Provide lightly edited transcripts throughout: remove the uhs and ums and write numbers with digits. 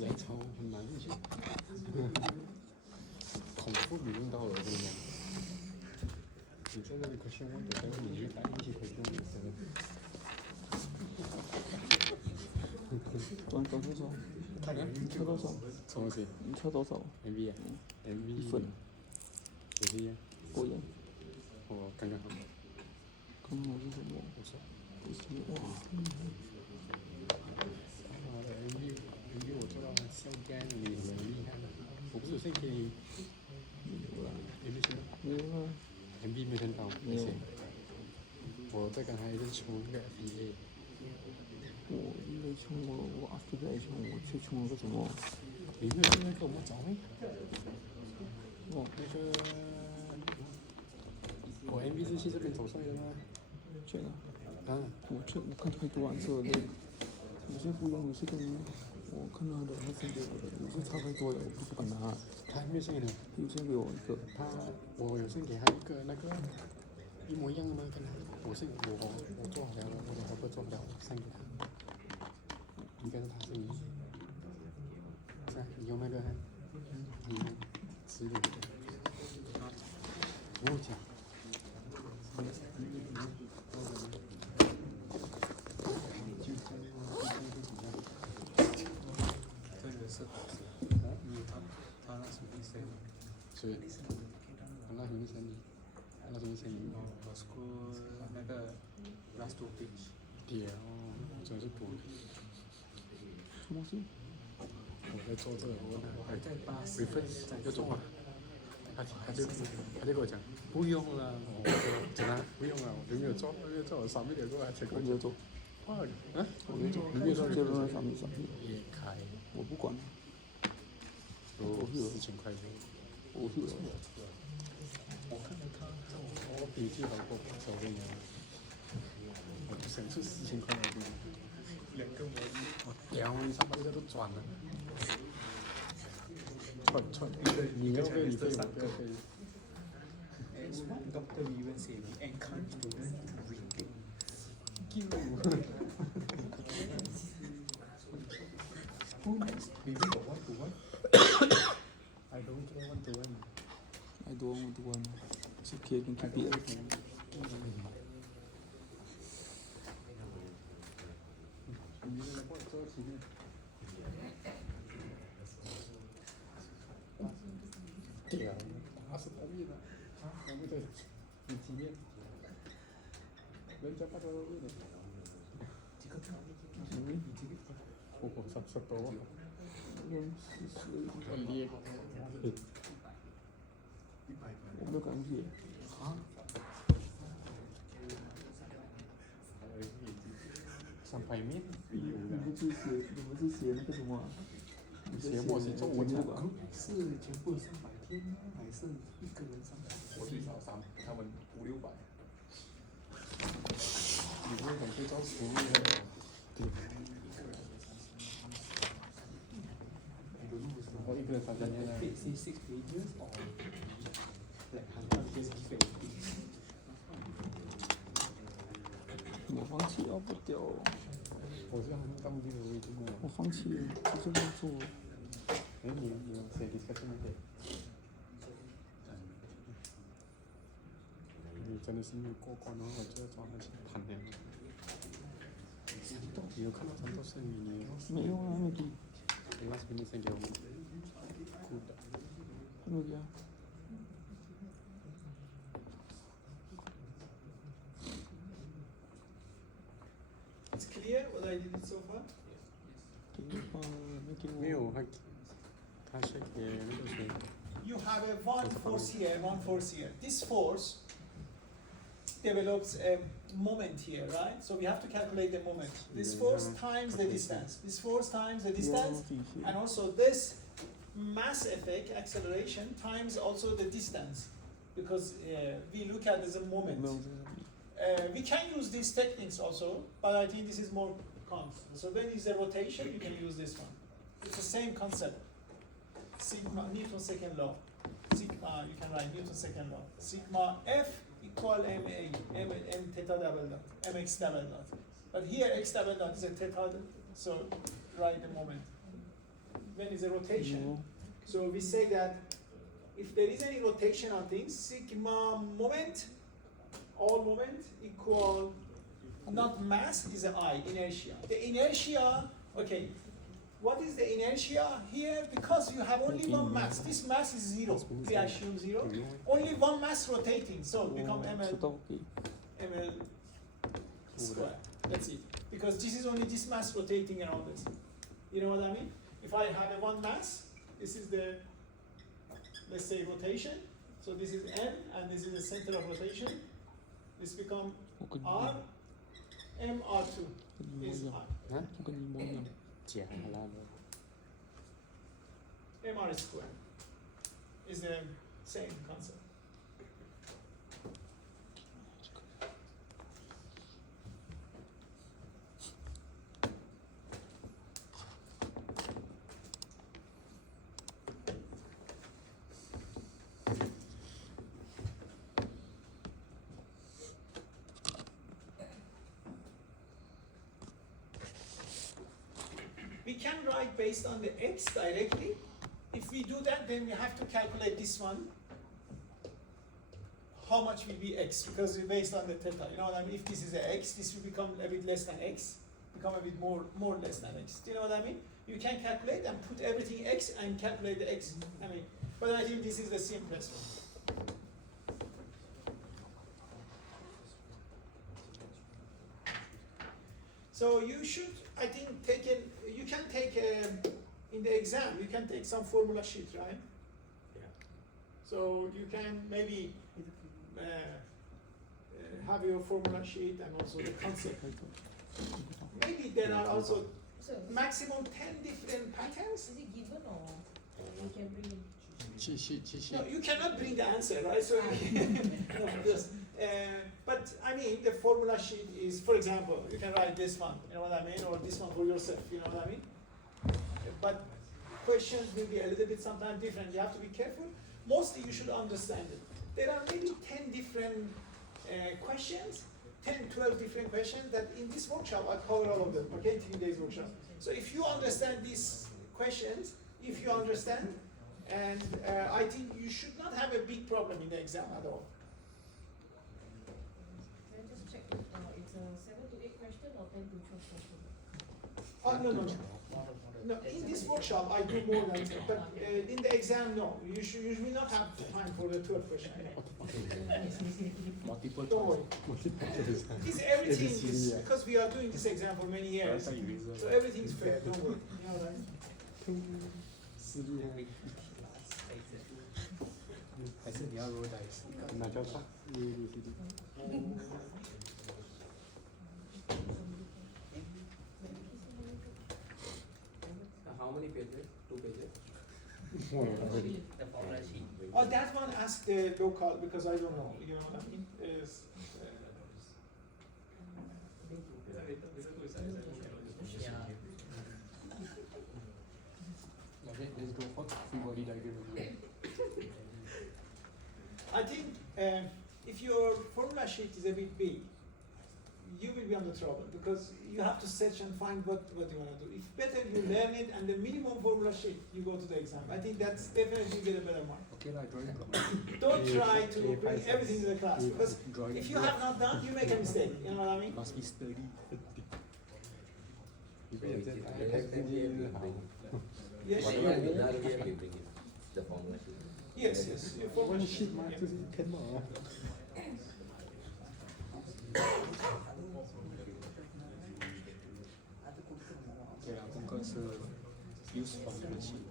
来抄很难一些，重复语用到了，我跟你讲。你在这里可希望得到你去打一起可希望得到。多少？你测多少？什么东西？你测多少 ？MV 啊？MV 一分，也是一样。过瘾。哦，刚刚好。刚刚是什么？不错。不是哇。妈的 MV 我做到笑干你很厉害了。我不是有献给你。有啦。 MV 是吗？没有啦。MV 没看到。没有。我在刚才在冲那个 FBA。我应该冲我 FBA 冲，我去冲了个什么？你没有现在跟我们找没？哦，那个，我 MV 是去这边走上来的吗？这个。啊。我看太多暗色了，有些不用，有些跟我看到的他送给我的，有些差太多了，我不敢拿。他还没有送给你？有先给我一个。我有送给他一个那个一模一样的吗？跟他，我做好了，我的合作做好了，送给他。应该是他送你。是啊，你用那个，你用10点。不用讲。这个是他那什么意思？是，他那什么意思？那什么意思？我是那个 last two page。屌，真是多。什么事？我在做这个，我还在reference要做吗？他就跟我讲不用了，我说怎么不用了？我没有做，我上面点过来才我没有做。啊？我没有做，你没有做就扔在上面。也开。我不管。我4000块钱。我是。我看到他，我笔记好过不少个人，我省出4000块来给你，2个模拟，我屌你300个都转了，串，你要费你费，我不要费。As what Dr. Vivian said, we encourage students to read. Who next? Maybe got 1-to-1. I don't care 1-to-1. I don't want to one. It's okay, I can keep it.屌，打死他命了！我们这有经验，人家8多亿的。我10多万。很厉害。我没有感觉。啊？300面？你不是写那个什么？写我是中文的吧？是全部300天吗？还是一个人300？我最少他们500-600。你不会很会招服务的？对。我一个人300天呢。 6 pages or like 100 pages. 我放弃了，不掉。我是很当地的位置嘛。我放弃了，就是不做。哎，你写 discussion 没？你真的是没有过关的话，我就要找那些盘量。你有看到很多声音没有啊，没给。你last minute send 给我们。good。还没给啊。 It's clear what I did so far? 没有，他是给那个谁。 You have a one force here, one force here. This force develops a moment here, right? So we have to calculate the moment. This force times the distance. This force times the distance, and also this mass effect, acceleration, times also the distance, because we look at it as a moment. We can use these techniques also, but I think this is more constant. So when is a rotation, you can use this one. It's the same concept. Sigma, Newton's second law. Sigma, you can write Newton's second law. Sigma F equal MA, M theta double dot, MX double dot. But here X double dot is a theta, so write the moment. when is a rotation. So we say that if there is any rotation on things, sigma moment, all moment equal, not mass, is an I, inertia. The inertia, okay, what is the inertia here? Because you have only one mass. This mass is zero. We assume zero. Only one mass rotating, so it become ml square. That's it. Because this is only this mass rotating around this. You know what I mean? If I have a one mass, this is the, let's say, rotation. So this is M, and this is the center of rotation. This become R, M, R2 is I. Hả? Mr. Chả là MR square is the same concept. We can write based on the x directly. If we do that, then we have to calculate this one. How much will be x? Because we're based on the theta. You know what I mean? If this is a x, this will become a bit less than x, become a bit more less than x. Do you know what I mean? You can calculate and put everything x and calculate the x. I mean, but I think this is the simplest one. So you should, I think, you can take in the exam, you can take some formula sheet, right? Yeah. So you can maybe have your formula sheet and also the concept. Maybe there are also So, maximum 10 different patterns. is it given or you can bring in? No, you cannot bring the answer, right? So, no, just, but I mean, the formula sheet is, for example, you can write this one, you know what I mean, or this one for yourself, you know what I mean? But questions will be a little bit sometimes different. You have to be careful. Mostly, you should understand it. There are maybe 10 different questions, 10, 12 different questions that in this workshop I cover all of them. Okay, 3 days workshop. So if you understand these questions, if you understand. And I think you should not have a big problem in the exam at all. Can I just check, it's a 7 to 8 question or 10 to 12 question? No. No, in this workshop I do more than 10, but in the exam, no. You will not have time for the 12 question. multiple Don't worry. choice. It's everything is, ABCD, yeah. because we are doing this exam for many years. So everything's fair, don't worry. You know what I mean? 还是你要 roll dice？哪叫大？A B C D。 How many pages? 2 pages? The formula sheet. Oh, that one ask the local because I don't know. You know what I mean? Is Yeah. Okay, let's go for free body diagram. I think if your formula sheet is a bit big, you will be under trouble because you have to search and find what you want to do. If better you learn it and the minimum formula sheet, you go to the exam. I think that's definitely get a better mark. Okay, like drawing block. Don't try to bring everything to the class because if you have not done, you make a mistake. You know what I mean? Must be sturdy. 你 So 不也 is 在 it 打 next time we will bring Yes, What you- year we learn here we bring it. The formula sheet. yes. Your formula sheet. 嘛， Yeah. 就是天嘛。对啊，功课是 use formula sheet。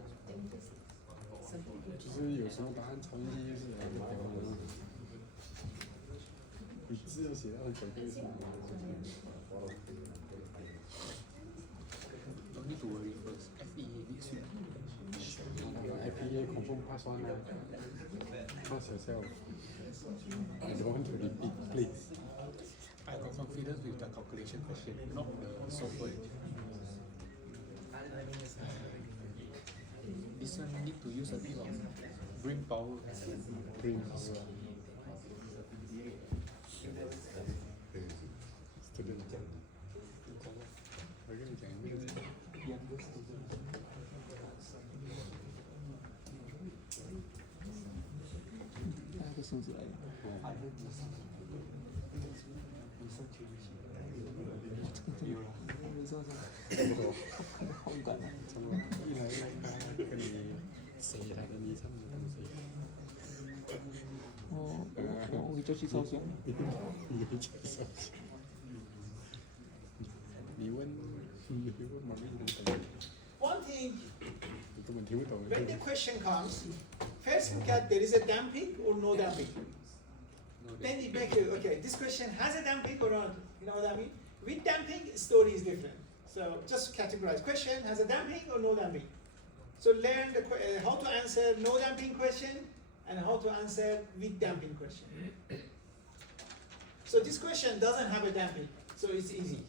就是有时候答案抄进去就是你字要写到很准确是吗 Don't need to worry first. FEA needs you. FEA confirm pass one now. Trust yourself. I don't want to repeat, please. I got confidence with the calculation question, not the software. This one need to use a bit of brain power. Brain power. Student 讲的，我跟你讲那个 youngest student。升起来了。没上升，好感啊！怎么一来跟你谁来的你上的东西？我给叫去烧香。你问嘛没听懂， One thing, 你根本听不懂。 when the question comes, first look at there is a damping or no damping. Then you make it, okay, this question has a damping or not, you know what I mean? With damping, story is different. So just categorize, question has a damping or no damping. So learn how to answer no damping question and how to answer with damping question. So this question doesn't have a damping, so it's easy.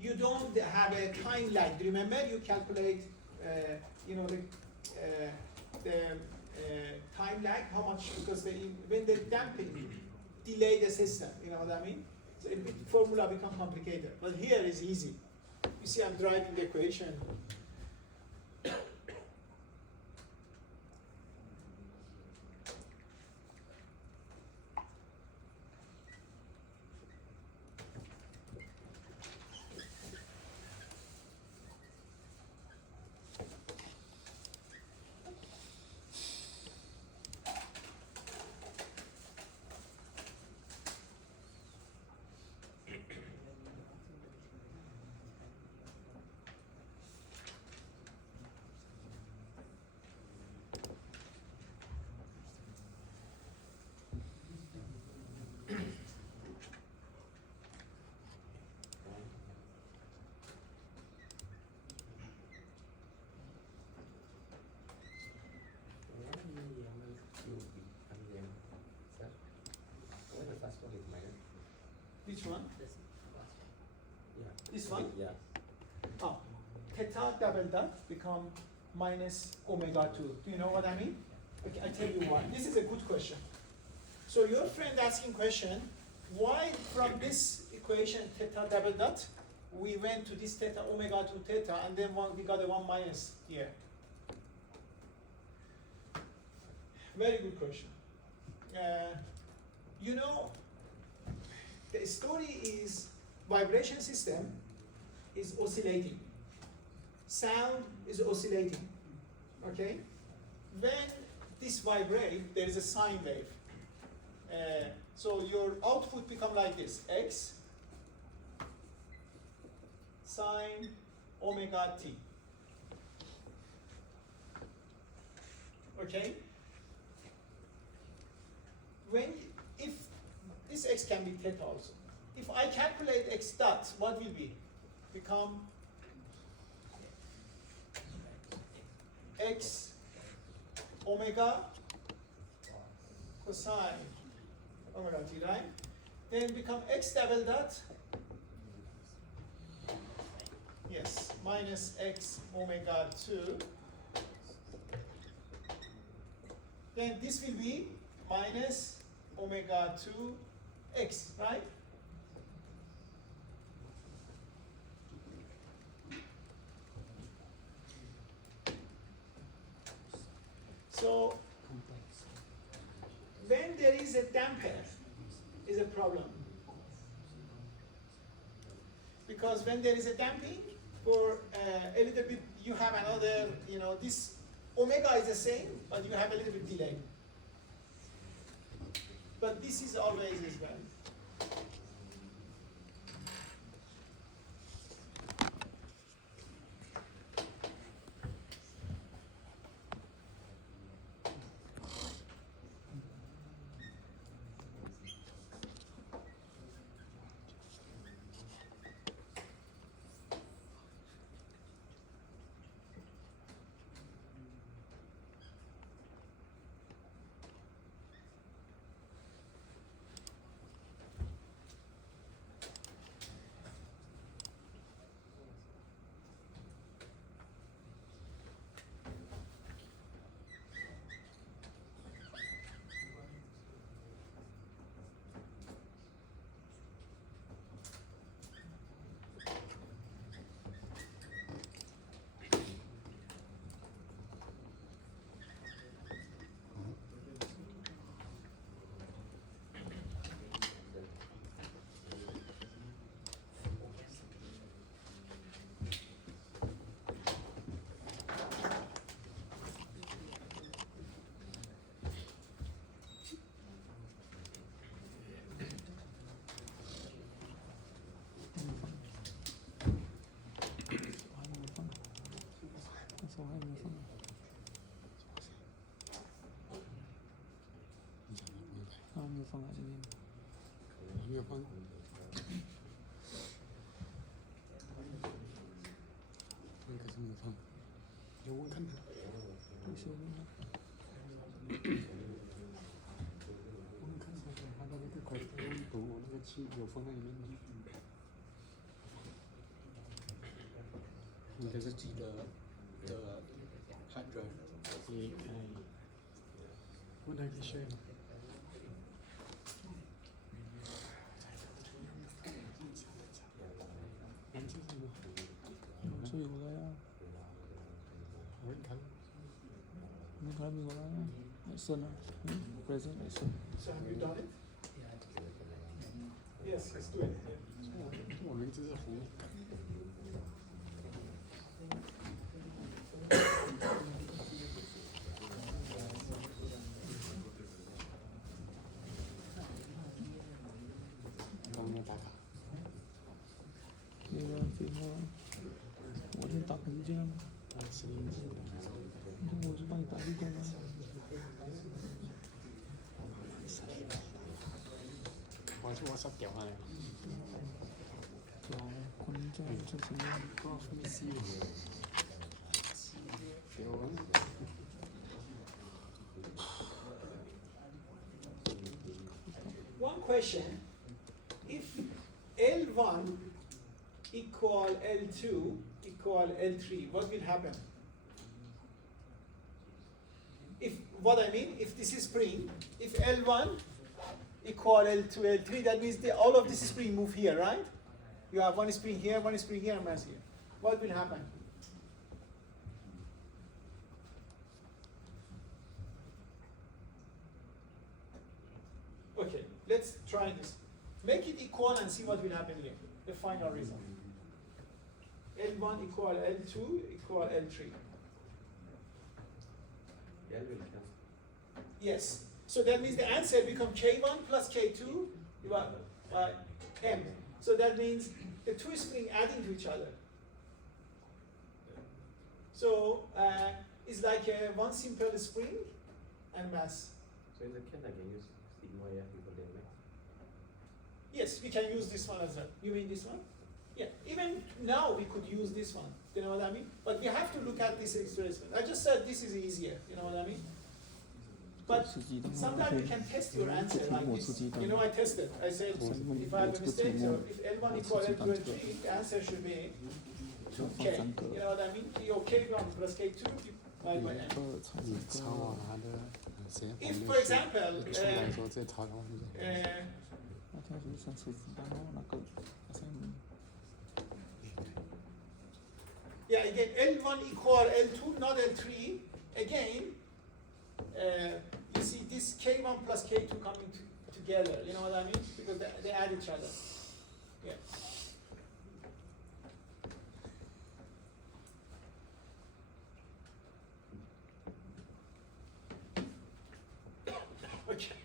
You don't have a time lag. Remember, you calculate, the time lag, how much, because when the damping delay the system, you know what I mean? So the formula become complicated. But here is easy. You see, I'm driving the equation. Which one? Yeah. This one? Yeah. Oh, theta double dot become minus omega 2. Do you know what I mean? Okay, I tell you why. This is a good question. So your friend asking question, why from this equation theta double dot, we went to this theta omega 2 theta, and then we got a 1 minus here. Very good question. You know, the story is vibration system is oscillating. Sound is oscillating. Okay? When this vibrate, there is a sine wave. So your output become like this: x sine omega t. Okay? If this x can be theta also. If I calculate x dot, what will be? Become x omega cosine omega t, right? Then become x double dot, yes, minus x omega 2. Then this will be minus omega 2x, right? So when there is a damper, is a problem. Because when there is a damping, for a little bit, you have another, this omega is the same, but you have a little bit delay. But this is always as well. 放在里面。还没有放。那个是没有放。有问看看。不是那个。问看看它的那个快递温度那个器有放在里面吗？应该是记得hard drive。你看。问他给谁吗？说有了呀。我给你看。你看没有了呀？没事呢。present 没事。 So have you done it? Yes, let's do it. Yeah. 我名字是红。我们打卡。那个最后，我先打个邮件。声音是。我就帮你打邮件了。我sắp屌này. 叫คน叫这什么 Prof miss you. 屌啊！ One question, if L1 equal L2 equal L3, what will happen? If what I mean, if this is spring, if L1 equal L2, L3, that means all of this spring move here, right? You have one spring here, and mass here. What will happen? Okay, let's try this. Make it equal and see what will happen here. The final result. L1 equal L2 equal L3. L will cancel. Yes. So that means the answer becomes K1 plus K2 divided by M. So that means the two springs adding to each other. So it's like one simple spring and mass. So in the case I can use sigma F equal to max. Yes, we can use this one as well. You mean this one? Yeah. Even now we could use this one. You know what I mean? But we have to look at this experiment. I just said this is easier. You know what I mean? But sometimes you can test your answer like this. You know, I tested. I said if I have a mistake, so if L1 equal L2 and 3, the answer should be 2K. You know what I mean? Your K1 plus K2 divided by M. 你抄啊他的谁？ If, for example, 出来说再抄抄。那他是上次子弹那个assignment。 Yeah, again, L1 equal L2, not L3. Again, you see this K1 plus K2 coming together. You know what I mean? Because they add each other. Yeah. Okay.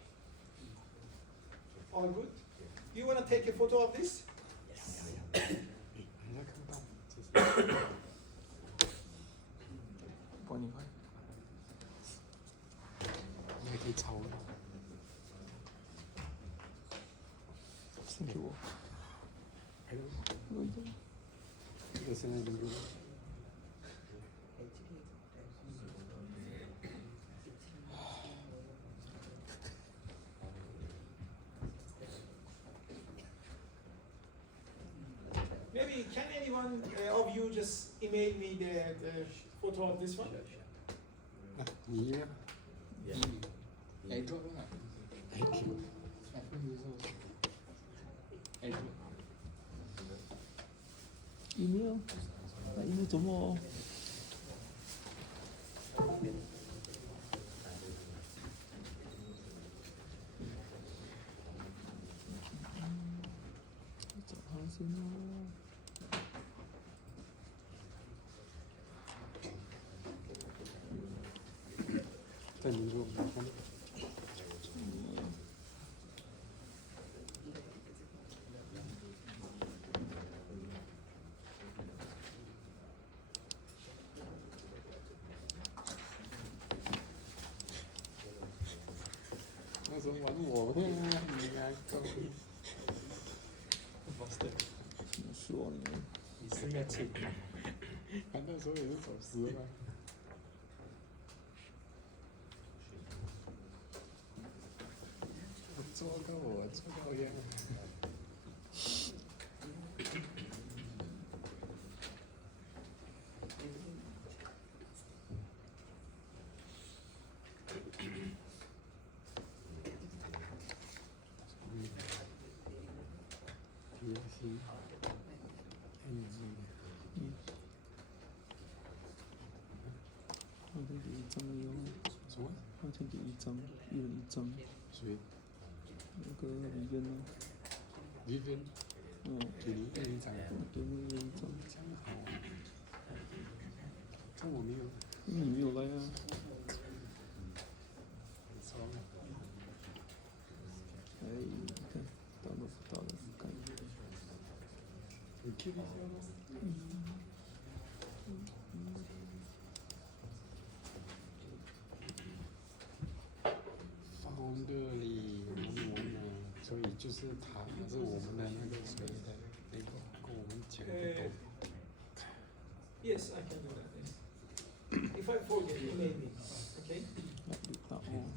All good? You want to take a photo of this? 人家看不到，这是。帮你拍。你还可以抄的。送给我。还有，我已经。这个现在就用。Maybe can anyone of you just email me the photo of this one? 你一样。哎，这个，哎，挺。哎，分别是，哎， email，那 email 怎么？找他先咯。在民族看。那时候玩我会啊。iPhone。怎么说呢？你是个亲，他那时候也是走失嘛。做个我做到样。PLC NG 换成第一张了哟，什么？换成第一张，一人一张。谁那个李渊呢？ ？Vivian 嗯，给你一人一张，给我一人一张。这样好啊。这我没有。你没有来啊？错。哎，你看，到了，看。你 Q 一下吗？Founder 里我们所以就是他是我们的那个谁的那个跟我们讲的都。Yes, I can do that. Yes. If I forget, email me. Okay. 来，到哦，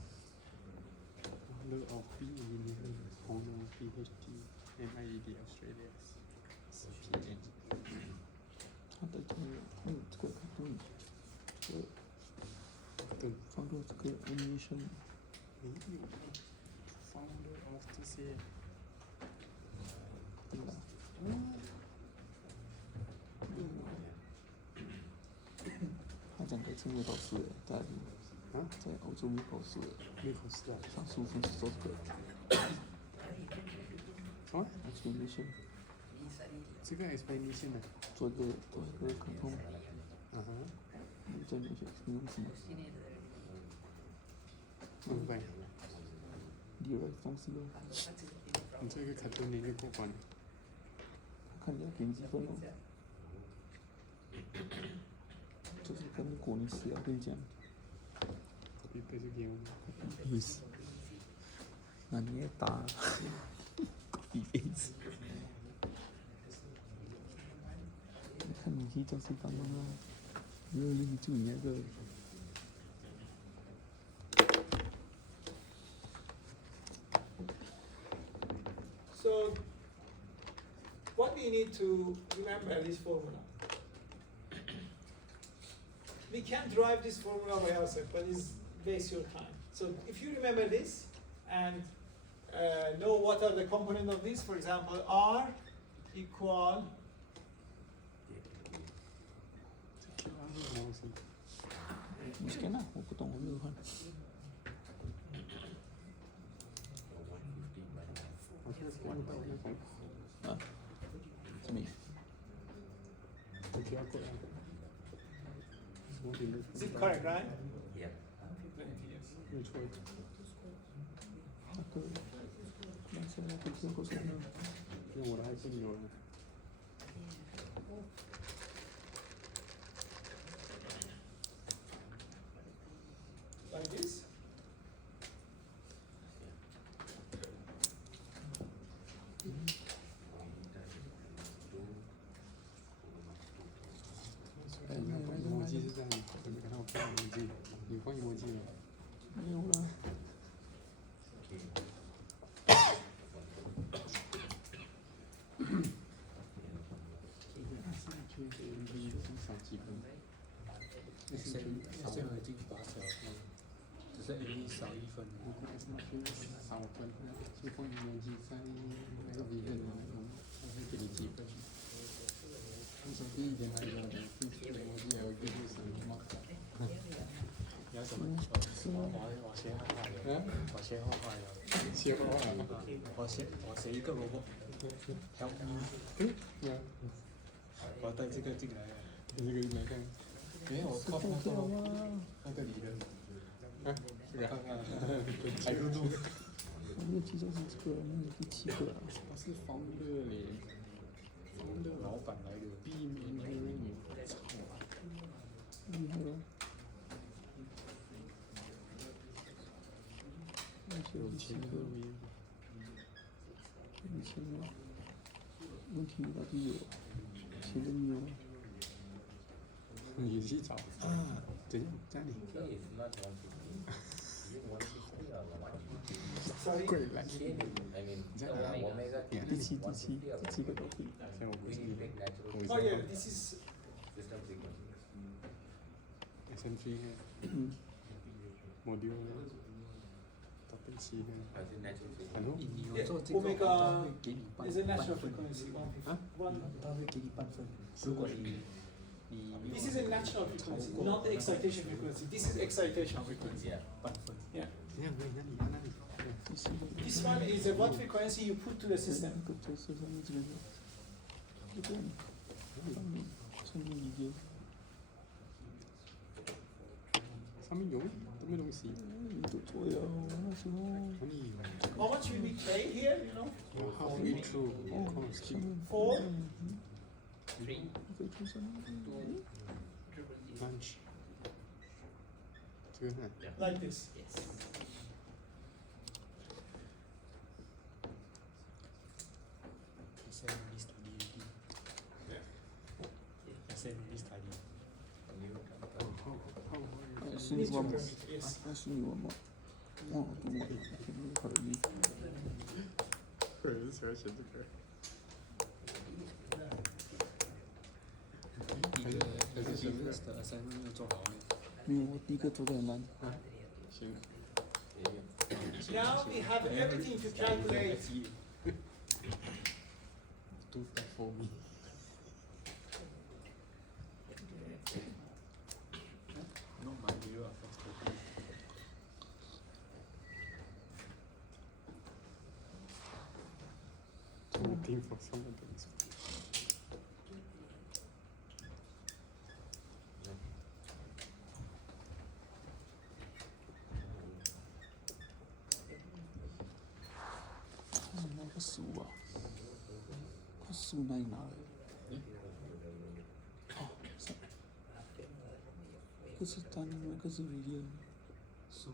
Founder of B Engineering, Founder of PhD, MIT Australia, CPN。他的这个，这个卡顿，这个对，放入这个 animation，没有 Founder of 这些。对吧？他讲的成为导师在在欧洲没考试，没考试啊？上15分是做这个什么？ explanation，这个 explanation 的。做一个卡通，嗯哼。你在那些用什么？明白。理论方式哦，你这个卡顿你就过关了。看你要给你几分哦。就是跟国内是啊，跟你讲，一辈子给我。意思，那你也打一辈子。你看你去找谁打嘛？没有人就你那个。 So, what we need to remember this formula. We can drive this formula by ourselves, but it's waste your time. So if you remember this and know what are the components of this, for example, R equal 这 Q R 是什么东西？你 scan 啊？我不懂，我没有看。我现在 scan 不到那种。啊？什么意思？这 Q R code 啊。什么名字？ is it correct, right? Yeah. Yes. 没错。那个，那现在可以听过什么？用我的 iPhone 有了。 Like this. emoji 是这样，你看到我放 emoji， 你放 emoji 了？没有了。少几分？现在已经8小分，只是 A 少1分。如果 S M Q 少分，就放 emoji 在那个 video 的那种，我会给你几分。你说第一天来说的，第一天我也要给你什么？你要怎么？我先画画的，我先画画的，切画画。我写一个萝卜，help me，我带这个进来。 这个来看，没有，我靠那个理论，啊，这个，还有路，那其实是这个，那是第7个啊。他是方的嘞，方的老板来的，避免黑人，操！厉害哦。那是有第7个。钱的没有？钱了，问题到底有，钱都没有啊。你去找啊，怎样？家里 It's not 150. Is it 160 or 150? Sorry. 贵来， I mean, 你在 the 哪里？ omega 你看第七第七这几个都可以。像我不是 we take natural 我是 Oh yeah, this is system frequency. SM3 है 嗯， module 到北七है I say natural 然 frequency. 后你有 yeah, 做这个， omega 他会给你半 is a 半 natural 分， frequency 150. 啊 One. 他会给你半分。如果你 This is a natural frequency, not the excitation frequency. This is excitation frequency. Yeah. 半分。 Yeah. 怎样？那里那里， 第四个。 This one is a what frequency you put to the system. 那个就是上面这边的，这边上面已经上面有都没东西，都做呀，那时候哪里有？ How much will we pay here, you know? 我 halfway through 上 constant 面 Four? 飞出上面。 lunch 这个呢？ Like this. Send me study already. Send me study. New how 是你 Need to 玩吗？ permit, yes. 是你玩吗？哦，对，好的，你我也是想要选这个。第一个的 assignment 要做好没？没有，我第一个做的很烂。行， Now we have everything to calculate. do that for me。 Not my area of expertise. Waiting for someone to explain. 那个书啊，那书哪里拿来的？哦，是，一个是单，一个是 video。 15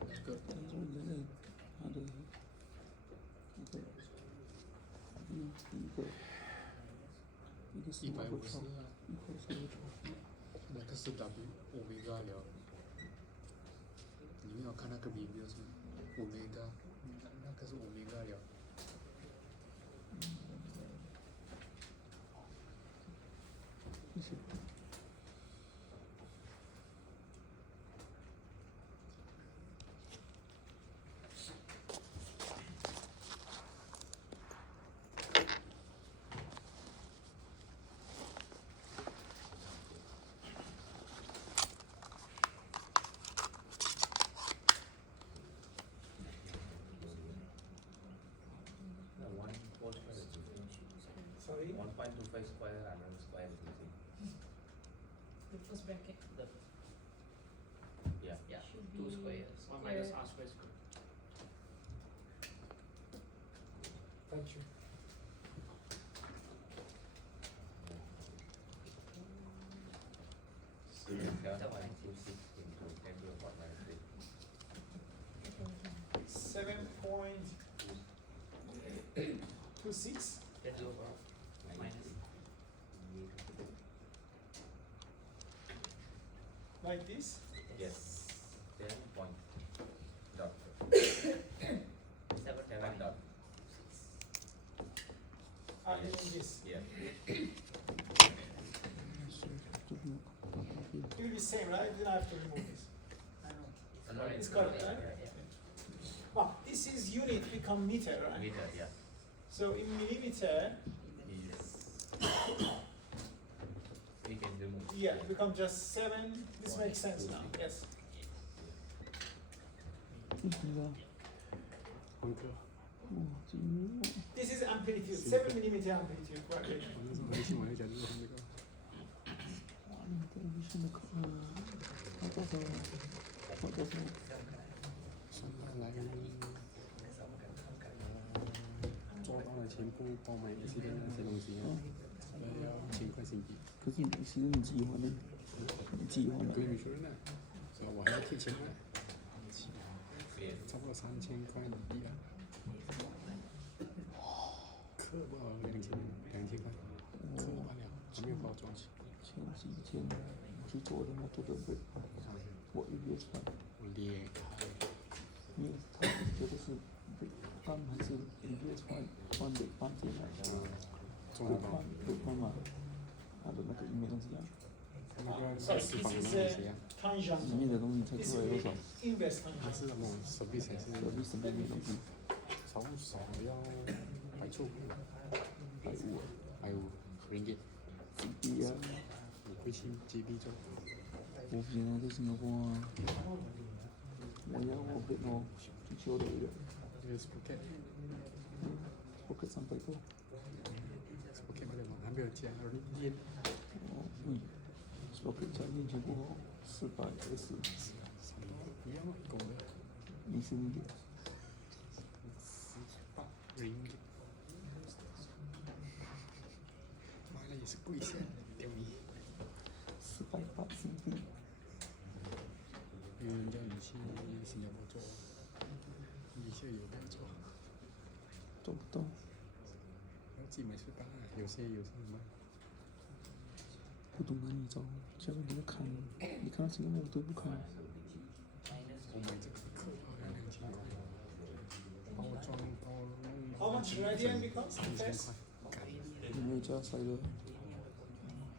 那个但是人家他的那个，一个是150跳，啊，一个是跳。那个是 W omega 了。你没有看那个 video 是吗 omega，那个是 omega 了。谢谢。 No, 1.4 square is using. Sorry. 1.25 square and 1 square is using. The first bracket. Yeah. Yeah, Should 2 be squares. 1 minus r square square. Thank you. So 7.26 into 10 to the power minus 3. 7.26. 10 to the power minus. Like this. Yes. 10 point dot. 7 7 dot. And then this. Yeah. It will be same, right? Then I have to remove this. I know. It's correct, right? Ah, this is unit become meter, right? Meter, yeah. So in millimeter, Is we can remove. yeah, become just 7. This makes sense now. Yes. 一直啊，黄哥，哇，这个 This is amplitude, 7 millimeter amplitude. Right. 我那时候很喜欢讲这个那个，哇，你这个是那个，他叫什么？他叫什么？算他来，做到了钱不包买一些那些东西啊，要1000块新币。可是你是你自己还的，你自己还的。对，你说的呢，所以我还要贴钱呢， Yeah. 差不多3000块人民币了。课吧，2000块，课罢了，还没有包装起。前几天我去做的摩托的背，我一月穿，我裂开，因为他觉得是背半还是一月穿的半天来的，中了包。背半嘛，他的那个里面东西啊，那个 Sorry, 是 this 仿的 is 那些啊， tangent. 里面的东西才 This 出来多 is 少？ inverse 它 tangent. 是那种手臂才是手臂身边的东西，超少要100处150啊， 150 ringgit，比啊，你会去 GB 做？我现在在新加坡啊，我背我去修的一个，这个是 Phuket，我给300多，是 Phuket 没得吗？还没有加 ringgit，我给加进去过后420，一样吗？狗的20ringgit， 18 ringgit，妈的也是贵些，屌你！ 480币，因为人家你去新加坡做，你现在有没有做？做不到，然后自己买水吧，有些卖。不懂哪里找，假如你要看，你看到新加坡都不看，我买这个课2000块，包装包弄。 How much gradient becomes 3000 first? 块，有没有加塞的？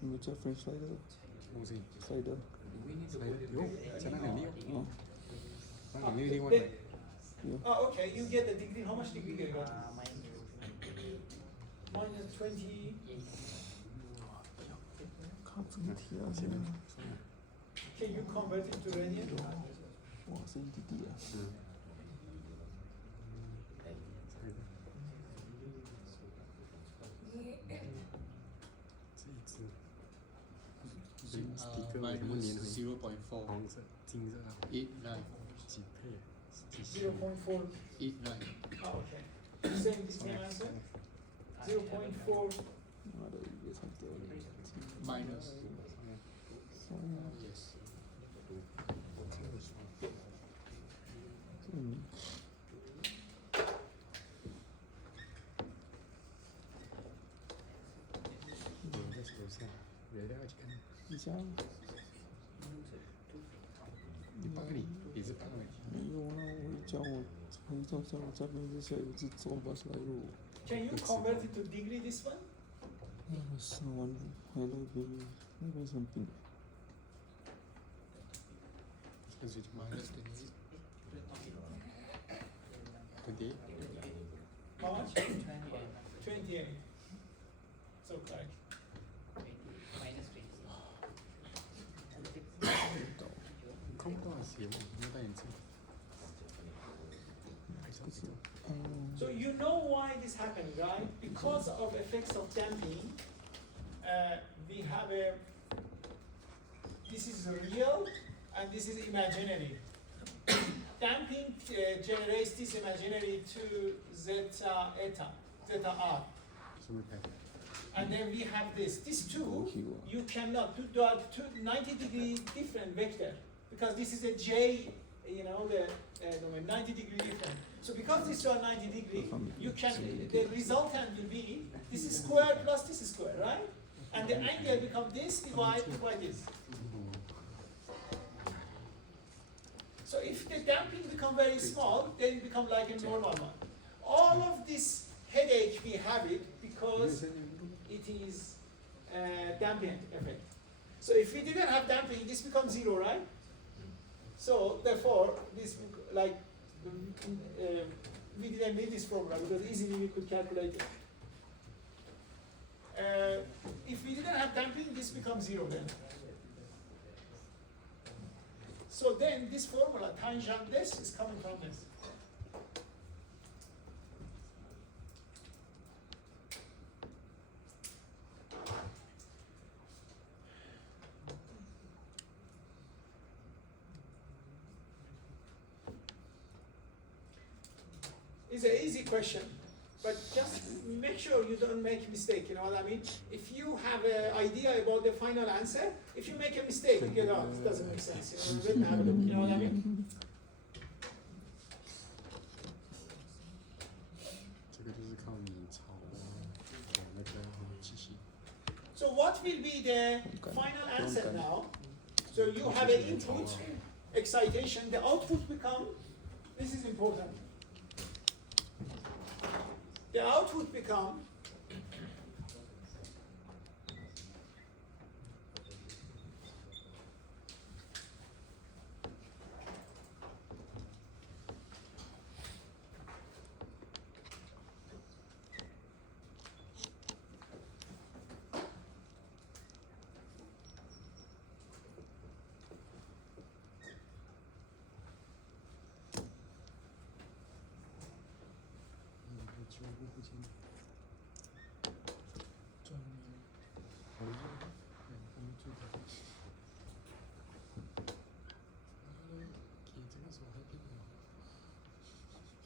有没有加 French 塞的？东西，塞的，有，在那里有，啊，那里另外 Then- 买。 Oh, okay. You get the degree. How much degree you got? Minus 20. 靠这个题啊，前面 Can you convert it to radian? 哇，是一滴滴啊，这一支，sticker 我全部粘回0.4黄色、金色啊， 8 line 几配啊？ 0.4. 8 line Oh, okay. Same answer. 0.4. 妈的也差不多了， minus 哦， yes 我看得出来。我在手上，原来要去看，一下你帮你，也是帮你。没有啊，我叫我这边这下有只做把来路， Can you convert it to degree this one? 4万还有那边生病，这是 minus 20， How much? 28. So correct. 看不到鞋吗？没有戴眼镜。还是要这个。 So you know why this happened, right? Because of effects of damping, we have a. This is real, and this is imaginary. Damping generates this imaginary to zeta r, 是不是拍？ and then we have this. These two you cannot do. They are two 90-degree different vector because this is a j. You know the 90-degree different. So because these two are 90 degree, you can the resultant will be this is square plus this is square, right? And the angle become this divided by this. So if the damping become very small, then it become like a normal one. All of this headache we have it because it is damping effect. So if we didn't have damping, this becomes 0, right? So therefore, this like we didn't need this formula because easily we could calculate it. If we didn't have damping, this becomes 0 then. So then this formula tangent this is coming from this. It's an easy question, but just make sure you don't make a mistake, you know what I mean? If you have an idea about the final answer, if you make a mistake, you get out, it doesn't make sense, you know, you know what I mean? will be the final answer now. So you have an input, excitation, the output become, this is important. The output become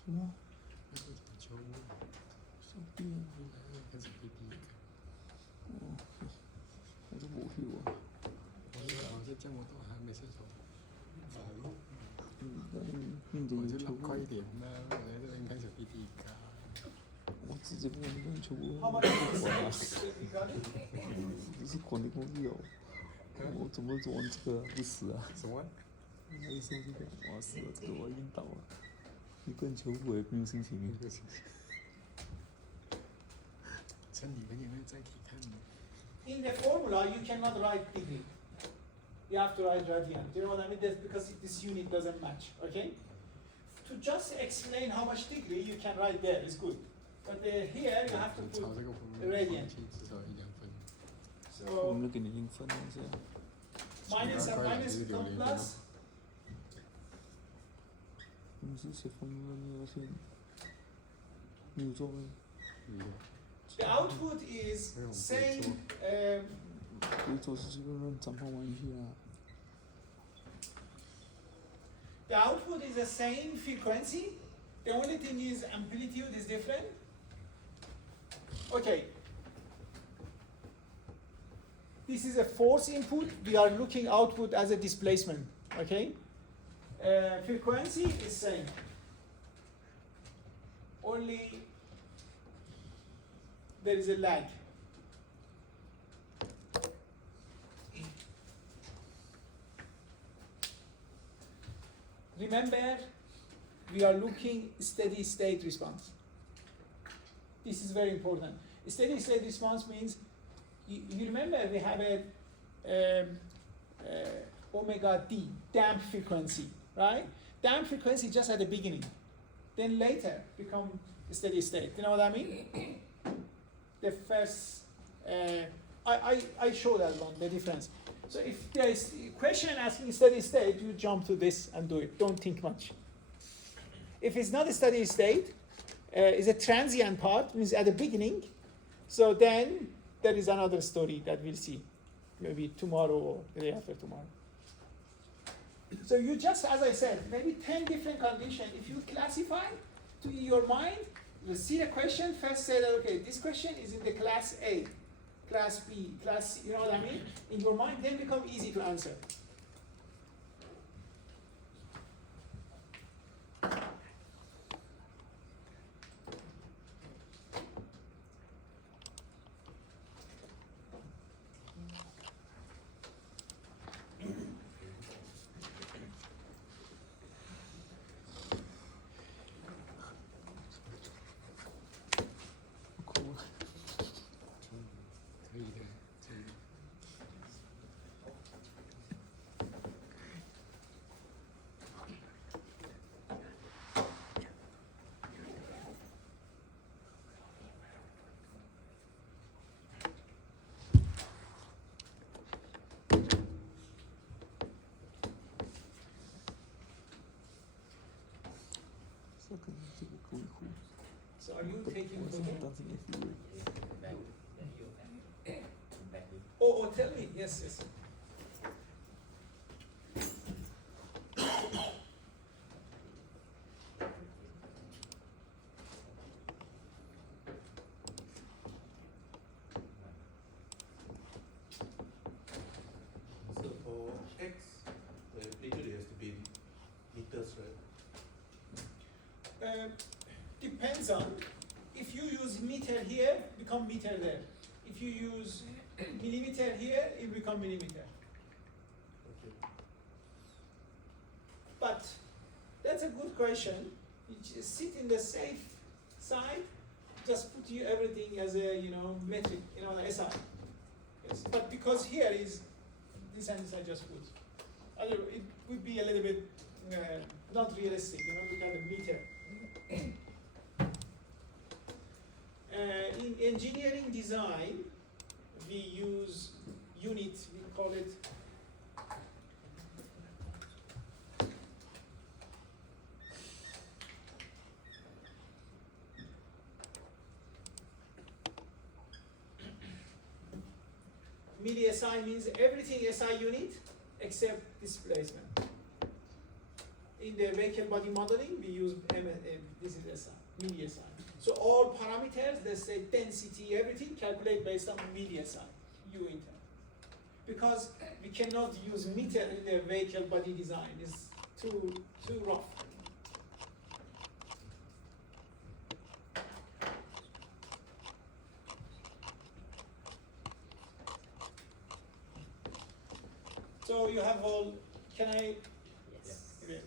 什么？那个怎么教我？小弟啊，开始第一个，我都冇去喎。我是这么多还没睡着。你就我就要求我，快一点呢，我觉得应该是第一个。我直接跟你要求我， how much is this? We got it? 不是管理工具哦。我怎么玩这个不死啊？什么？没说这个，我死了，这个我晕倒了。你跟求我也没有心情。趁你们有没有在体看呢？ In the formula, you cannot write degree. You have to write radian. Do you know what I mean? That's because this unit doesn't match. Okay. To just explain how much degree you can write there is good, but here you have to 朝 put 这个方面 radian. 至少1-2分。我 So 没有给你硬分一下。 minus and minus become plus. 你是写分了，你要先，你有做吗？ The output is same. 可以做是基本上展放完一下。 The output is the same frequency. The only thing is amplitude is different. Okay. This is a force input. We are looking output as a displacement. Okay. Frequency is same. Only there is a lag. Remember, we are looking steady state response. This is very important. Steady state response means, you remember we have a omega d, damp frequency, right? Damp frequency just at the beginning, then later become steady state. You know what I mean? The first, I show that one, the difference. So if there is a question asking steady state, you jump to this and do it. Don't think much. If it's not a steady state, it's a transient part, means at the beginning. So then there is another story that we'll see, maybe tomorrow or the day after tomorrow. So you just, as I said, maybe 10 different conditions. If you classify to your mind, you see the question, first say that, okay, this question is in the class A. Class B, class C, you know what I mean? In your mind, then become easy to answer. So are you taking photo? Oh, tell me. Yes, yes. So for X, the amplitude has to be meters, right? Depends on, if you use meter here, become meter there. If you use millimeter here, it become millimeter. Okay. But that's a good question. You just sit in the safe side, just put you everything as a metric, SI. Yes. But because here is this and this I just put. It would be a little bit not realistic, look at the meter. In engineering design, we use unit, we call it milli SI means everything SI unit except displacement. In the vehicle body modeling, we use this is SI, milli SI. So all parameters, let's say density, everything, calculate based on milli SI, U inter. Because we cannot use meter in the vehicle body design, it's too rough. So you have all, can I? Yes. Okay.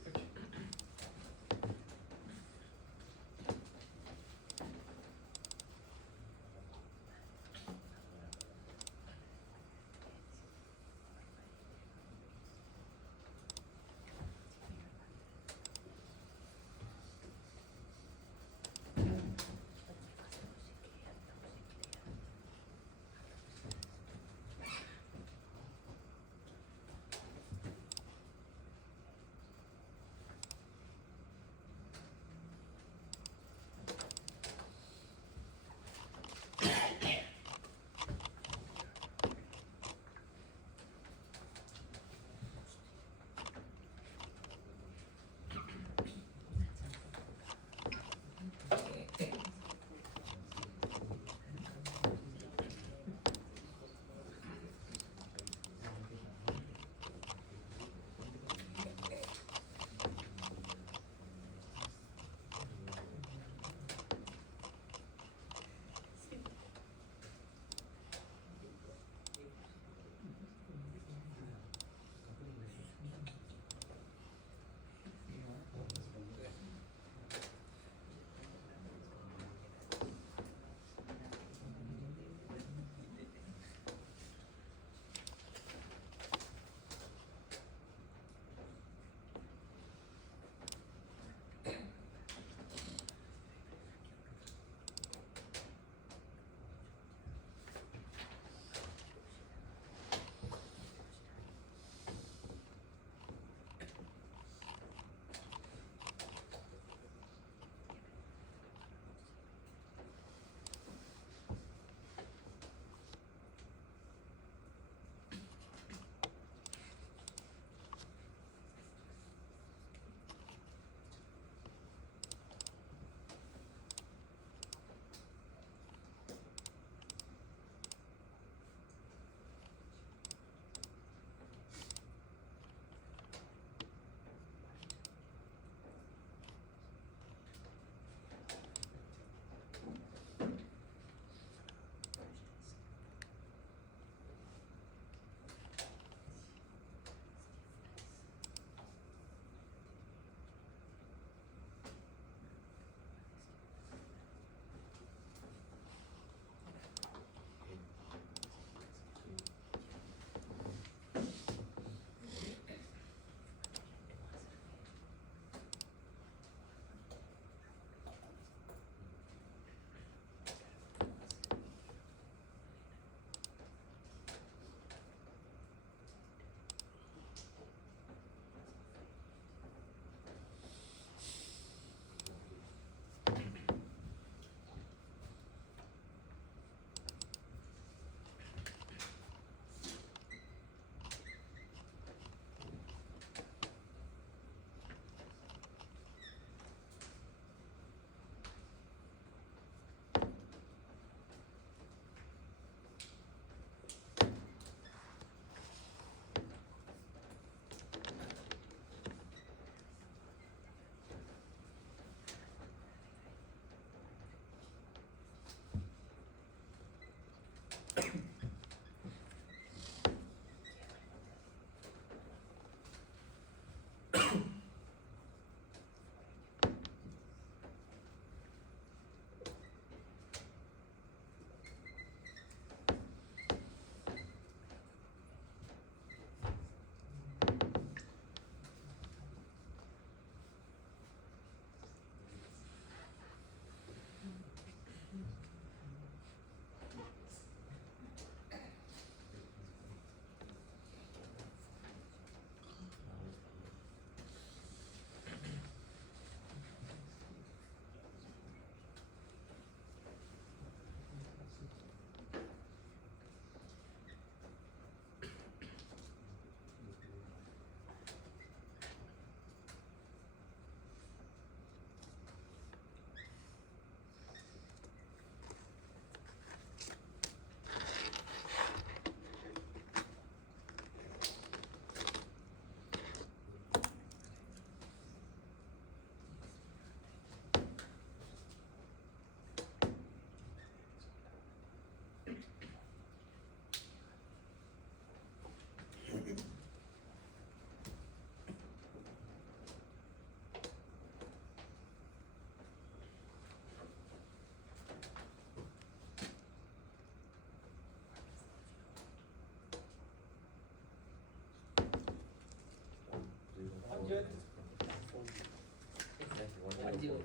104.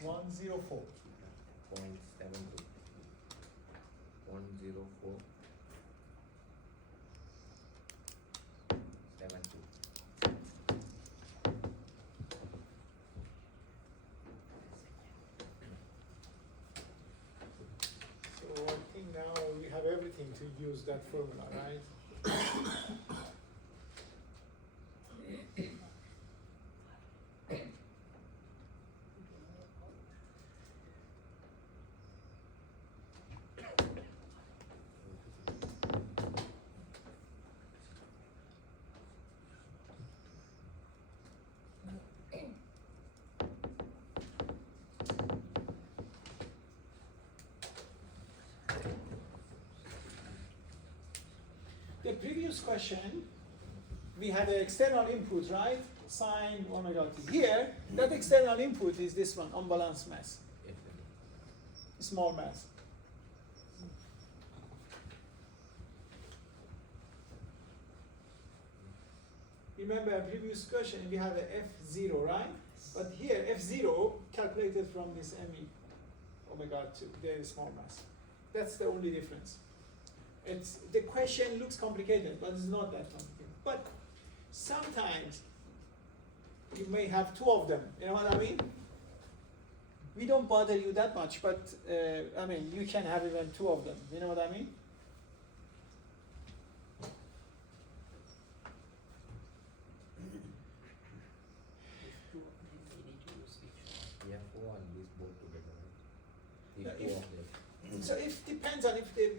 104. 0.72. 104. 72. So I think now we have everything to use that formula, right? The previous question, we had an external input, right? Sine omega t. Here, that external input is this one, unbalanced mass, small mass. Remember a previous question, we had a F0, right? But here, F0 calculated from this ME omega 2, there is small mass. That's the only difference. The question looks complicated, but it's not that complicated. But sometimes you may have two of them, you know what I mean? We don't bother you that much, but I mean, you can have even two of them, you know what I mean? We have 4 and these both together, right? Yeah, These if- 2 of them. So it depends on if they,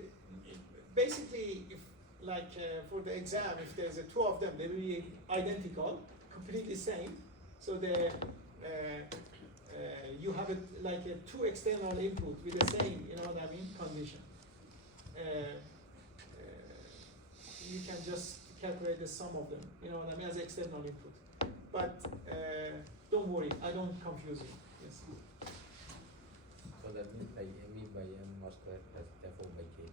basically, if like for the exam, if there's a two of them, they will be identical, completely same. So you have like a two external input with the same, you know what I mean, condition. You can just calculate the sum of them, you know what I mean, as external input. But don't worry, I don't confuse you. Yes. So that means like ME by M mod square plus therefore by K.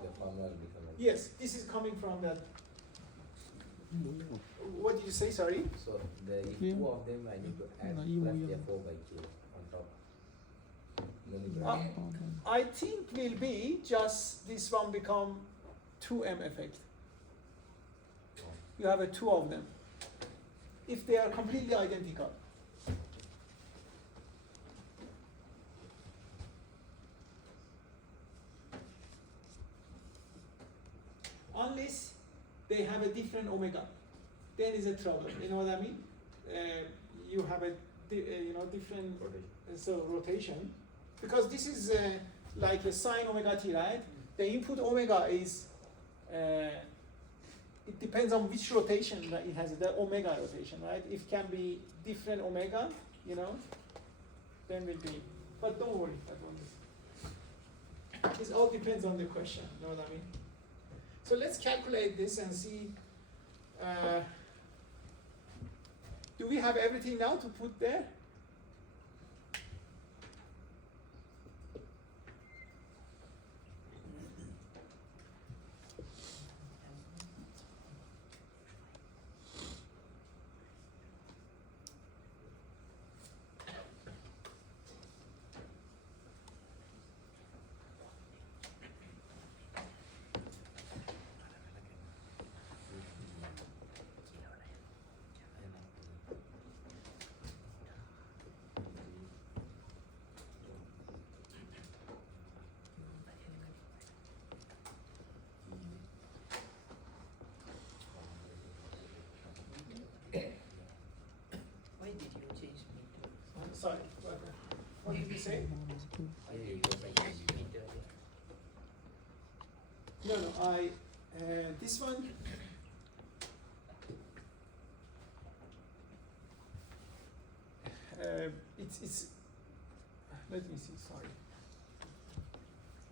The formula will become like Yes, this is coming from that. What did you say? Sorry. So the if Yeah. 2 of them I need to add Nah, plus yeah. therefore by K on top. Then you Ah. bracket. I think will be just this one become 2M effect. You have a two of them. If they are completely identical. Unless they have a different omega, then is a trouble. You know what I mean? You have a different Rotation. rotation, because this is like a sine omega t, right? The input omega is it depends on which rotation that it has, the omega rotation, right? If it can be different omega, you know, then will be. But don't worry, that one is. It all depends on the question. You know what I mean? So let's calculate this and see. Do we have everything now to put there? Why did you change meter? Sorry, what did you say? Yeah, you go by K. Meter, yeah. No, this one. It's. Let me see. Sorry.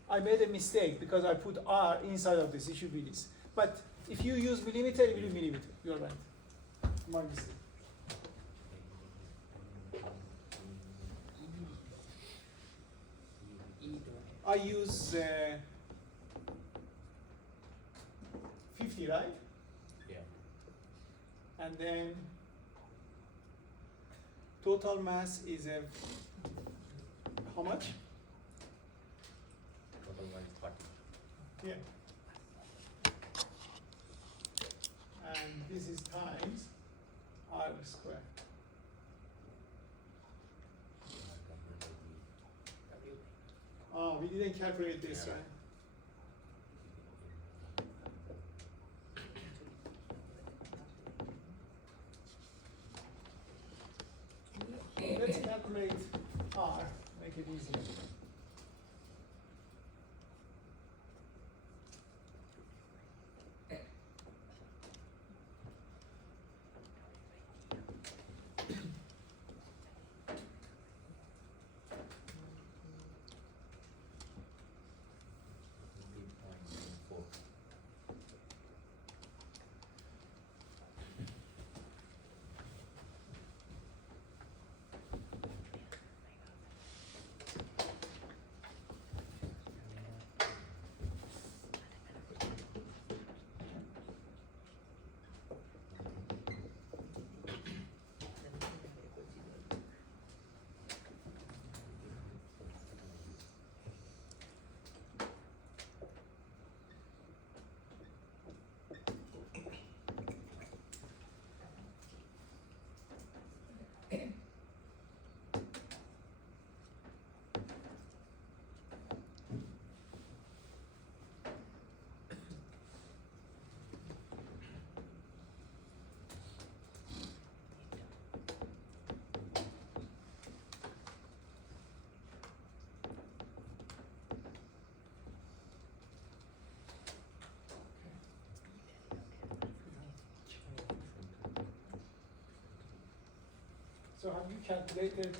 I made a mistake because I put R inside of this. It should be this. But if you use millimeter, it will be millimeter. You are right. My mistake. I use 50, right? Yeah. And then total mass is a how much? Total mass is 40. Yeah. And this is times r square. Oh, we didn't calculate this, Yeah. right? Let's calculate r, make it easier. So have you calculated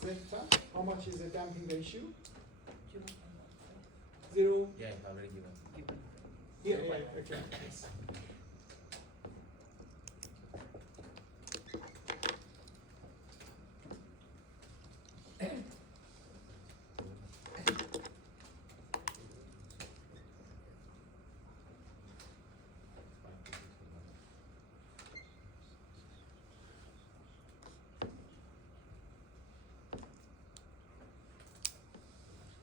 zeta? How much is the damping ratio? 0. Yeah, it's already given. Yeah, okay. Yes.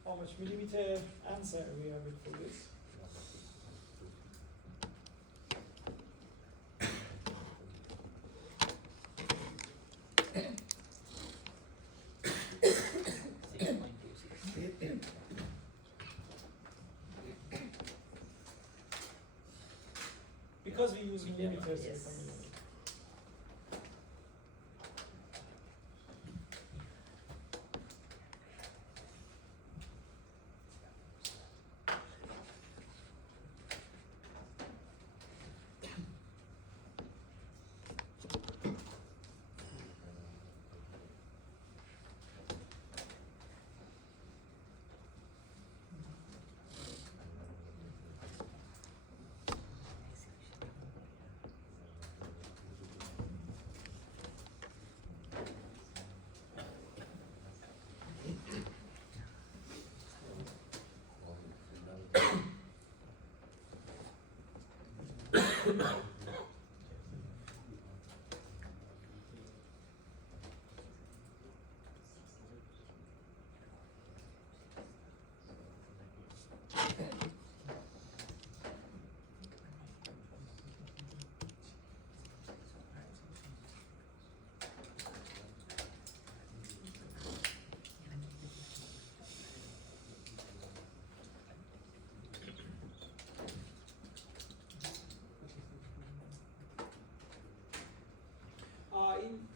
How much millimeter answer we have it for this? Because we use millimeters. Yes. per millimeter.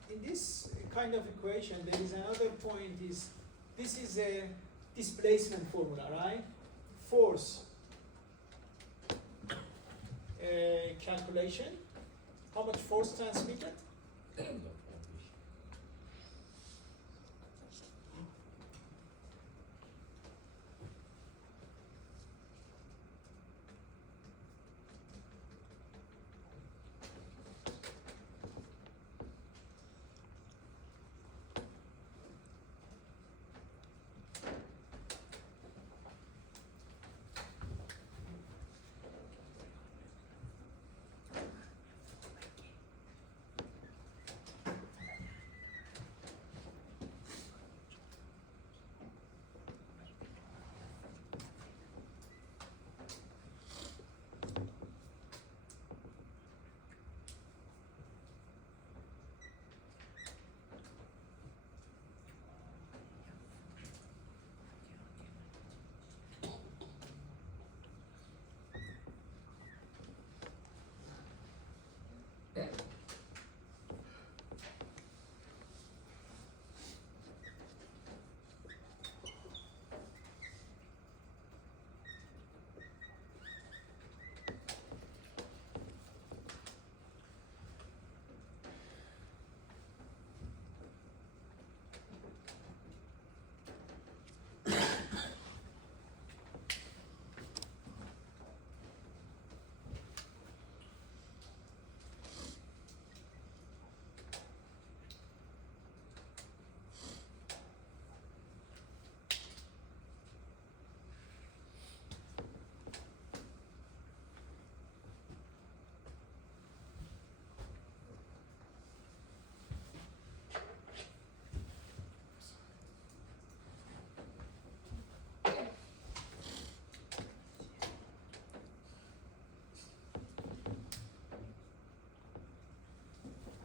In this kind of equation, there is another point is, this is a displacement formula, right? Force calculation, how much force transmitted?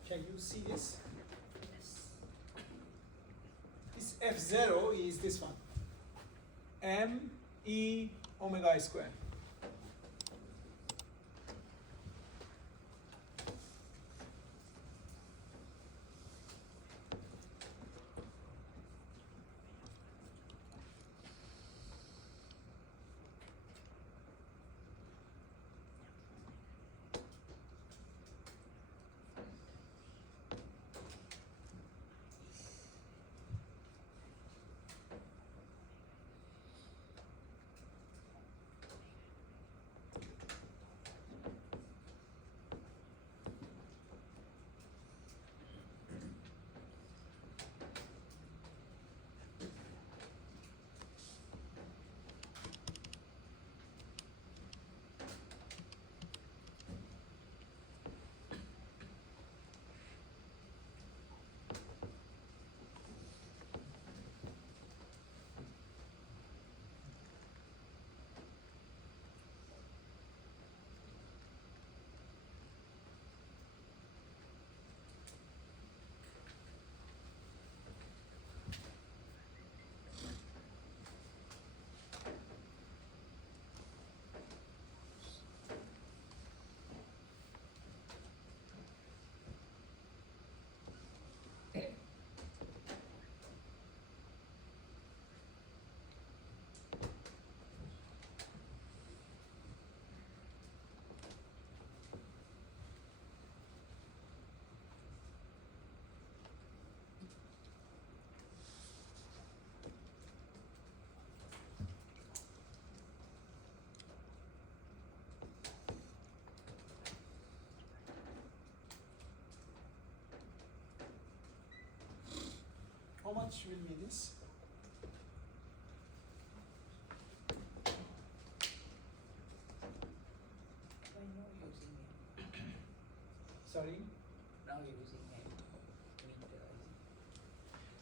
Can you see this? Yes. This F0 is this one. M E omega I square. How much will be this? Why not using it? Sorry? Now using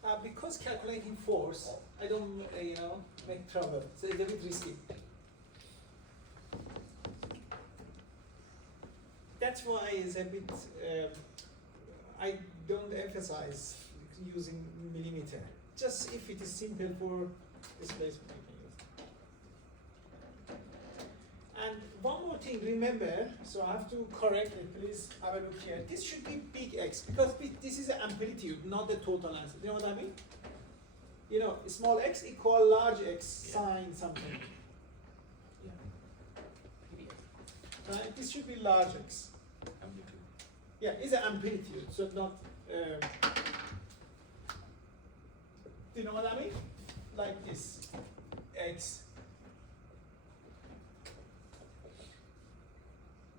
it. Because calculating force, I don't, make trouble. So it's a bit risky. That's why it's a bit. I don't emphasize using millimeter. Just if it is simple for displacement, I can use. And one more thing, remember. So I have to correct it. Please have a look here. This should be big X because this is an amplitude, not the total answer. You know what I mean? Small x equal large X sine something. Right? This should be large X. Amplitude. Yeah, it's an amplitude, so not. Do you know what I mean? Like this, X.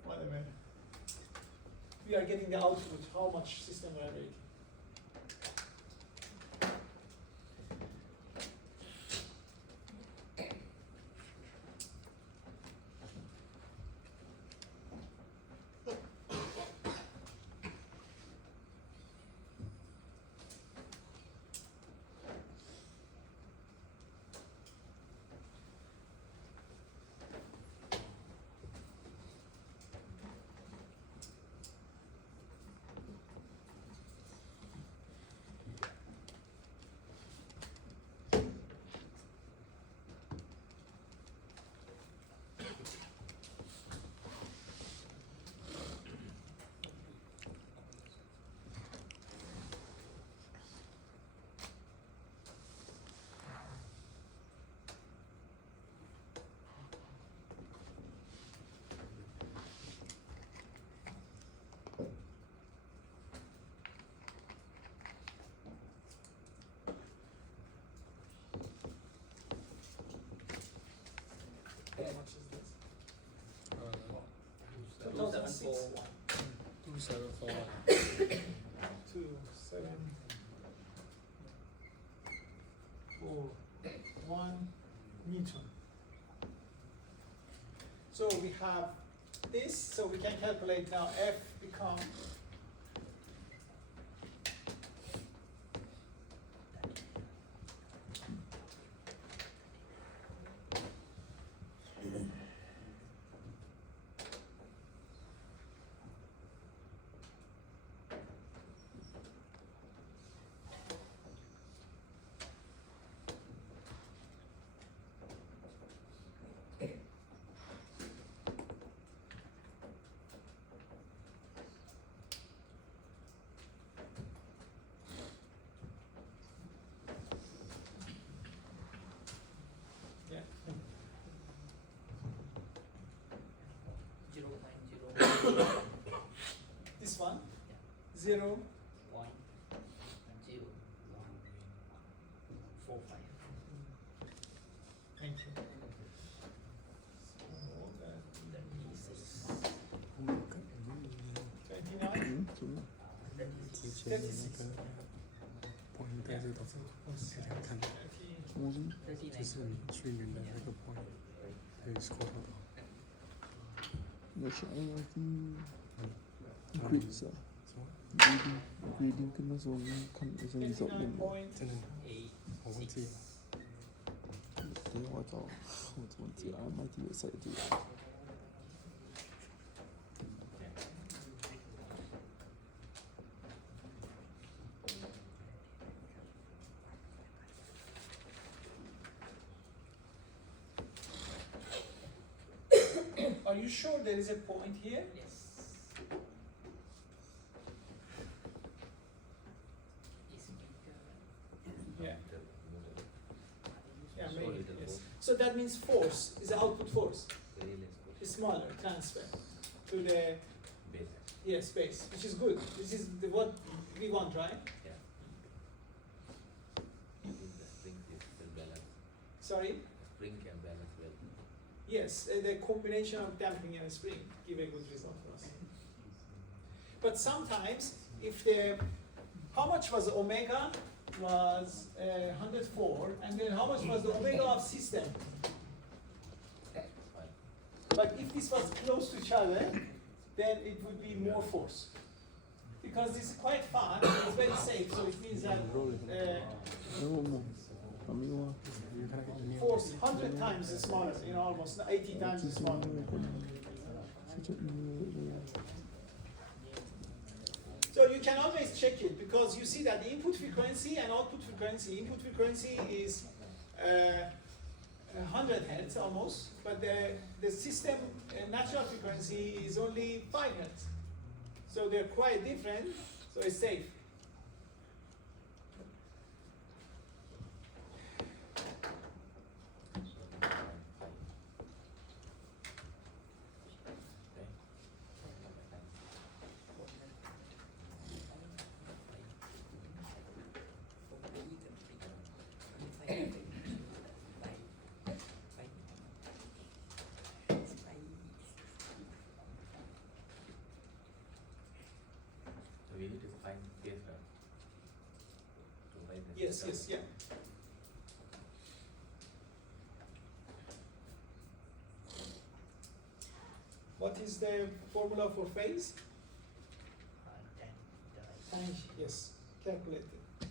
Whatever. We are getting the output. How much system variability? How much is this? 2006. 274. 2,741 Newton. So we have this, so we can calculate now F become 0, 1, 0, 1, 4, 5. thank you. That is 29, 什么？ that is 提前的那个point 是多少？给大家看， 30, 什么东西？就 39. 是你去年的那个 point，还有 score 多少？那是 IIT 然后 grades 啊什么？ grading 跟那时候我们看的是 result 的 29 point, 真的， 8, 我忘记了。等一下我找，我怎么记啊？MIT 的赛这个。 are you sure there is a point here? Yes. Is bigger. Yeah. Yeah, So maybe, little yes. more. So that means force is the output force. Very less force. Is smaller transfer to the Base. space, which is good. This is what we want, right? Yeah. If the spring is well balanced, Sorry. spring can balance well. Yes, the combination of damping and spring give a good result for us. But sometimes, if the how much was omega was 104, and then how much was the omega of system? Fine. But if this was close to each other, then it would be more force. Because this is quite far, it's very safe, so it means that 然后我还没有啊，你看那个 email， force 100 times smaller, almost 80 times 之前 smaller. 那个过来，是这个 So you can always check it because you see that the input frequency and output frequency. Input frequency is 100 hertz almost, but the system natural frequency is only 5 hertz. So they're quite different, so it's safe. So we need to find phase, right? To write the Yes, system. yes, yeah. What is the formula for phase? Times, yes, calculate it.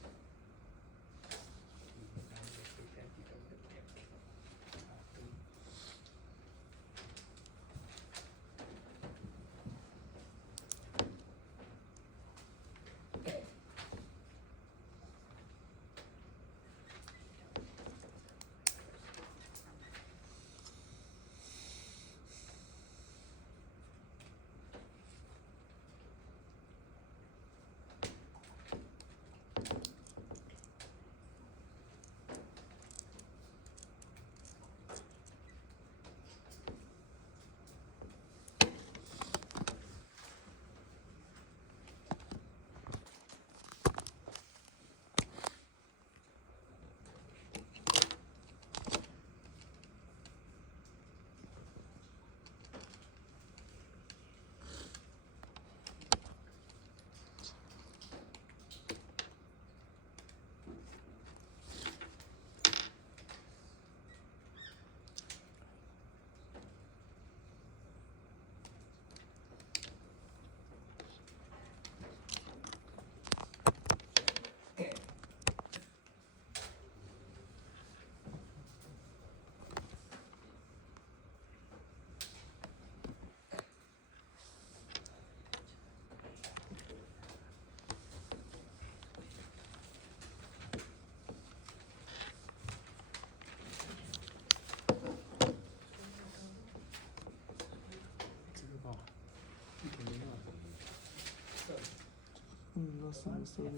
last semester 的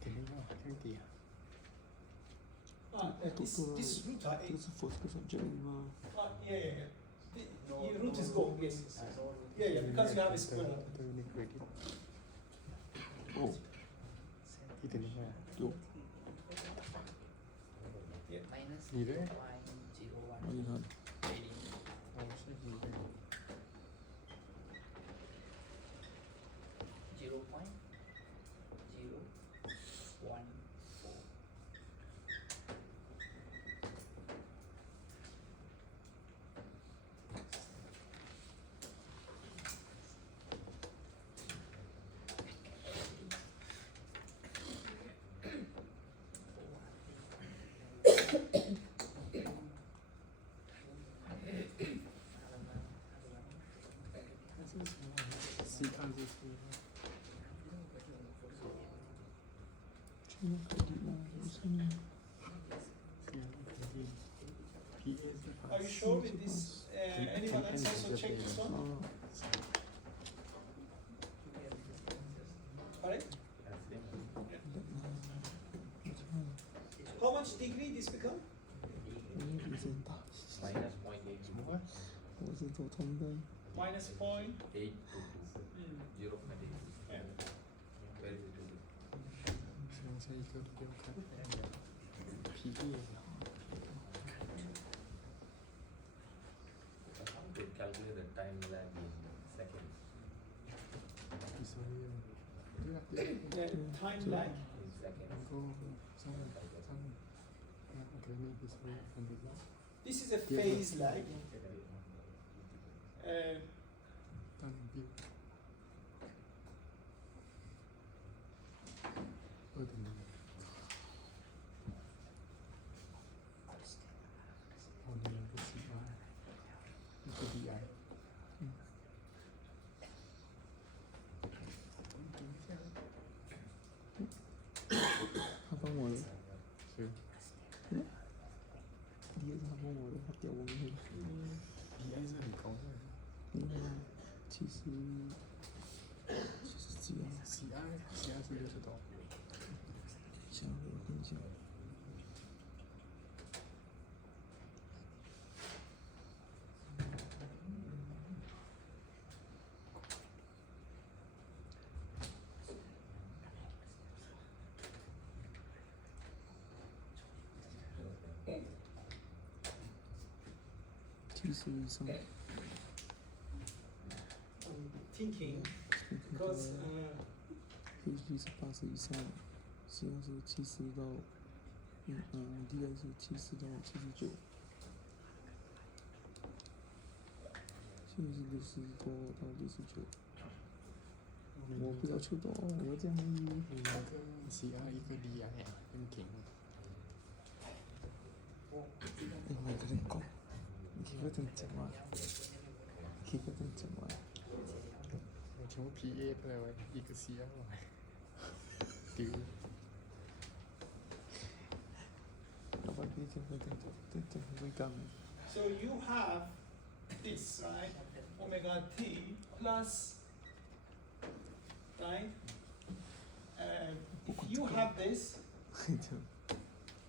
给那个好像低啊。 This route, 这个是 first percent 这里吗？ yeah. root is gold, yes. Yeah, because you have a square. ตัวนี้เครดิต โอ้ ที่ถึงมา จบ minus Gì đấy? 0.01 ไม่ทัน เอาใช่ดีเลย 0.014 ซีอันซีซี ใช่ไหมเครดิตนะไม่ใช่ไหม พีเอส Are you sure with this? Anyone else also check this อ๋อ one? Correct? How much degree this become? นี่คือเส้นตา minus 0.8 สมมติว่า 我是做通的 Minus point. 8 to 2 0.8 Yeah. very little ใช่ก็เดียวกันพีเอ how to calculate the time lag in seconds อิสราเอลเลือกเยอะ Time lag. in seconds ก็สร้างโอเคนี่อิสราเอลอันนี้ This is a phase lag. ตั้งบิวตรงนี้เอาเนียก็ซีอาร์นี่ก็ดีไอ 他帮我了， คือ 第一他帮我的，他掉我们那个， ดีไอ是很高的那个70几啊， CR 是60多像我跟你讲，70以上， Thinking because HP 是80以上，CR 是70到，DI 是70到79，现在是60多到69，我不要求多，我要这样而已。一个 CR 一个 DI 很เก่ง 每个人讲，几个人讲话，几个人讲话， ฉันว่า PA ไปแล้วอีกก็ CR ไว้ดื้อ 老板别讲，别讲，这会干的。 so you have this right omega t plus right. If you have this,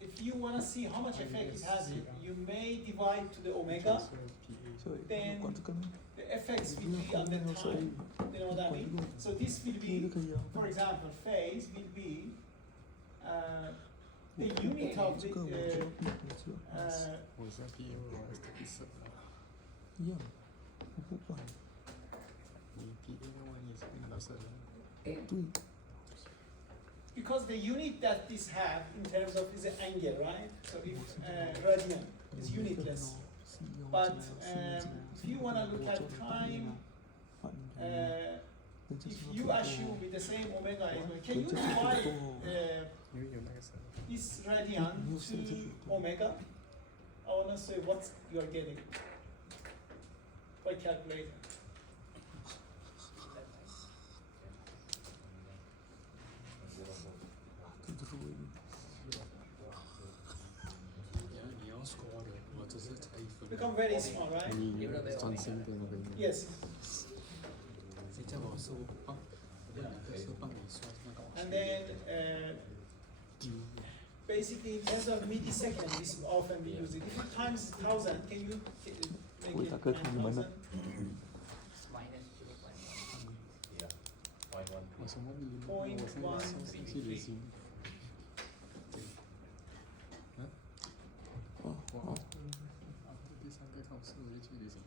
if you want to see how much effect it has, you may divide to the omega. 所以 Then 管这个呢， The effects will be on the 所以 time. You know what I mean? So this will 第一 be, 个可以啊。 for example, phase will be the unit of 这 the 个我知道，我知道，我是 PA 我是第四一样，我不管，你 PA 的话你是拿到手了对， because the unit that this have in terms of is an angle, right? So if radian is unitless. But if you want to look at time, if you assume with the same omega, can you divide 因为有那个手 this radian to omega? I want to say what you are getting by calculator. 这个是我的。你要 score 的我只是猜一分 Become very small, right? 你专心的那个 Yes. 谁叫我是帮我两个是帮你算那个 And then basically in terms of millisecond, this is often we use it. If you times 1000, can you 回答个题你们呢？ minus 0.1. Yeah. 0.1. 我什么你？我现在上去旅行。哦好，第三个考试我就去旅行。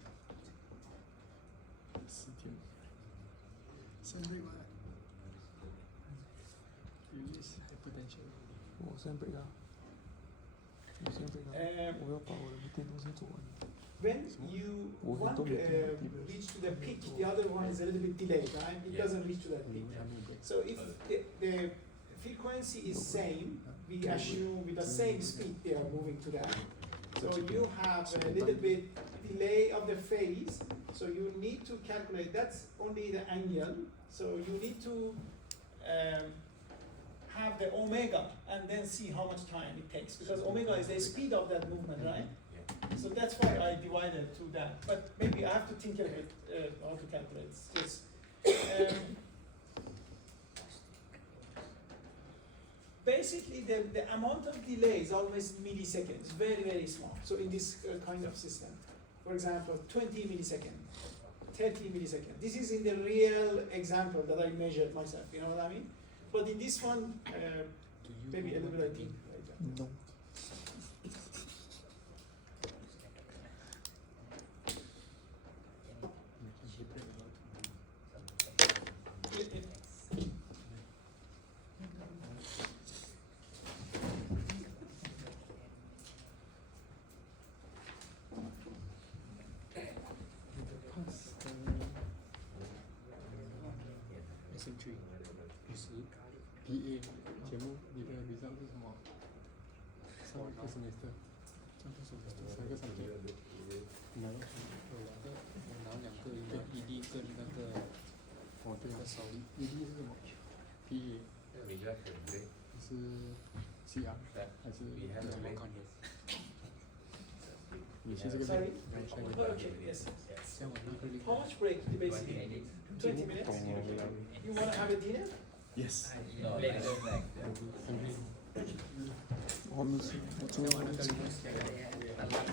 10天。生日嘛。Release hypertension。我先背啊，我先背啊，我要把我的电东西做完。 When you Well, one don't make it deep. reach to the peak, the other one is a little bit delayed, right? It Yeah. doesn't reach to that peak. So if the frequency is same, we assume with the same speed they are moving to that. So you have a little bit delay of the phase. So you need to calculate. That's only the angle. So you need to have the omega and then see how much time it takes, because omega is the speed of that movement, right? Yeah. So that's why I divided to that. But maybe I have to think a bit how to calculate. It's just, basically, the amount of delay is always milliseconds, very, very small. So in this kind of system, for example, 20 milliseconds, 30 milliseconds. This is in the real example that I measured myself, you know what I mean? But in this one, maybe a little bit I think. No. Century 50 PA 节目，你的 result 是什么？上个 semester，上个 semester 3个 subject，拿到我拿2个，一个 ED 跟那个对啊，ED 是什么 ？PA Result is great. 是 CR That 还是 we have a great. 你去这个 Sorry? 边，下一个 Okay, yes. 像我那个 link How much break basically? 20 minutes? You want to have a dinner? Yes. No, later. 我没事，我今晚像我那个 link。 Dalam